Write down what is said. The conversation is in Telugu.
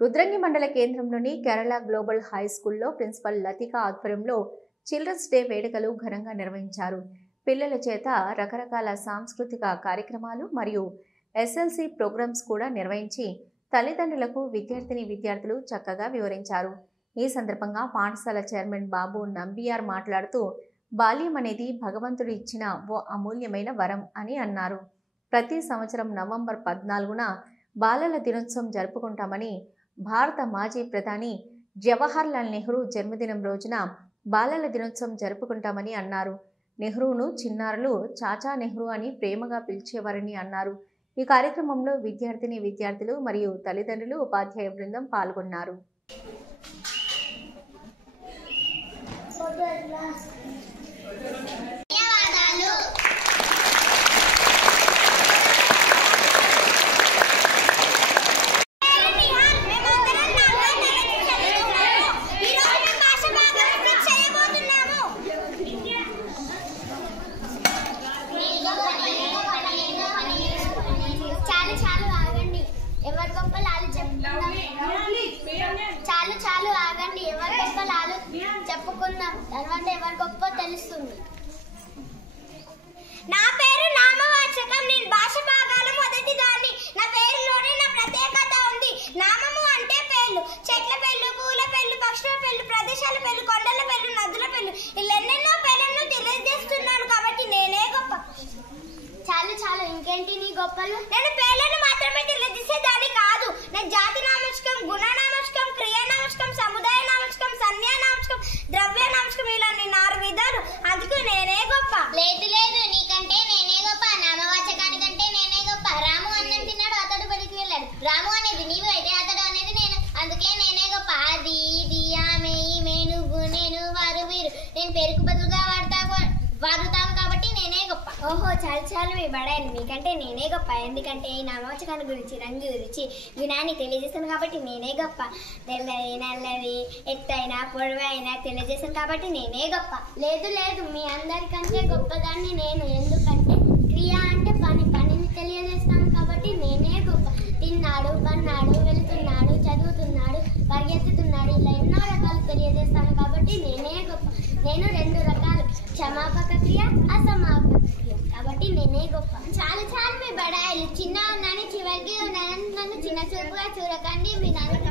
రుద్రంగి మండల కేంద్రంలోని కేరళ గ్లోబల్ హై స్కూల్లో ప్రిన్సిపల్ లతిక ఆధ్వర్యంలో చిల్డ్రన్స్ డే వేడుకలు ఘనంగా నిర్వహించారు. పిల్లల చేత రకరకాల సాంస్కృతిక కార్యక్రమాలు మరియు ఎస్ఎల్సి ప్రోగ్రామ్స్ కూడా నిర్వహించి తల్లిదండ్రులకు విద్యార్థులు చక్కగా వివరించారు. ఈ సందర్భంగా పాఠశాల చైర్మన్ బాబు నంబియార్ మాట్లాడుతూ బాల్యం అనేది భగవంతుడు ఇచ్చిన ఓ అమూల్యమైన వరం అని అన్నారు. ప్రతి సంవత్సరం నవంబర్ 14న బాలల దినోత్సవం జరుపుకుంటామని, భారత మాజీ ప్రధాని జవహర్లాల్ నెహ్రూ జన్మదినం రోజున బాలల దినోత్సవం జరుపుకుంటామని అన్నారు. నెహ్రూను చిన్నారులు చాచా నెహ్రూ అని ప్రేమగా పిలిచేవారని అన్నారు. ఈ కార్యక్రమంలో విద్యార్థులు మరియు తల్లిదండ్రులు, ఉపాధ్యాయ బృందం పాల్గొన్నారు. చాలు ఆగండి, ఎవరి గొప్పలు చెప్పుకున్నాం, తర్వాత ఎవరి గొప్ప తెలుస్తుంది. నా పేరు నామవాచకం, నేను భాష భాగాల మొదటి దాన్ని. నా పేరులోనే నా ప్రత్యేకత ఉంది. నామము అంటే పేర్లు, చెట్ల పేర్లు, పూల పేర్లు, పక్షుల పేర్లు, ప్రదేశాల పేర్లు, కొండల పేర్లు, నదుల పేర్లు, ఇలా ఎన్నెన్నో పేర్లను తెలియజేస్తున్నాను కాబట్టి నేనే గొప్ప. చాలు ఇంకేంటి నీ గొప్పలు? నేను పేర్లను మాత్రమే తెలియజేసేదాన్ని కాదు. నేను జాతి నామవాచకం, గుణనామవాచకం, క్రియానామవాచకం, సముదాయ నామవాచకం, సంజ్ఞా నామవాచకం, ద్రవ్య నామవాచకం, ఇలా 4 విధాలు. అందుకు నేనే గొప్ప. లేదు నీకంటే నేనే గొప్ప. నామవాచకానికంటే నేనే గొప్ప. రాము అన్నం తిన్నాడు, అతడు బడికి వెళ్ళాడు. రాము అనేది నీవు అయితే అతడు అనేది నేను, అందుకే నేనే గొప్ప. అది ఇది ఆమె ఈమె నువ్వు నేను వారు వీరు, నేను పేరుకు బదులుగా వాడుతాము కాబట్టి నేనే గొప్ప. ఓహో చాలు మీ బడాయి, మీకంటే నేనే గొప్ప. ఎందుకంటే ఈ నామవాచకాల గురించి, రంగు రుచి, గుణాన్ని తెలియజేస్తాను కాబట్టి నేనే గొప్ప. తెల్లవి నల్లవి ఎత్తైన పొడవైన తెలియజేస్తాను కాబట్టి నేనే గొప్ప. లేదు మీ అందరికంటే గొప్పదాన్ని నేను. ఎందుకంటే క్రియ అంటే పనిని తెలియజేస్తాను కాబట్టి నేనే గొప్ప. తిన్నాడు, పన్నాడు, వెళుతున్నాడు, చదువుతున్నాడు, పరిగెత్తుతున్నాడు, ఇలా ఎన్నో రకాలు తెలియజేస్తాను కాబట్టి నేనే గొప్ప. నేను 2 రకాలు, క్షమాపక క్రియ, అసమాపక క్రియ, కాబట్టి నేనే గొప్ప. చాలు మీ బడాయిలు, చిన్న ఉన్నాను చివరికి నన్ను చిన్న చూపుగా చూడకండి. మీ నాన్న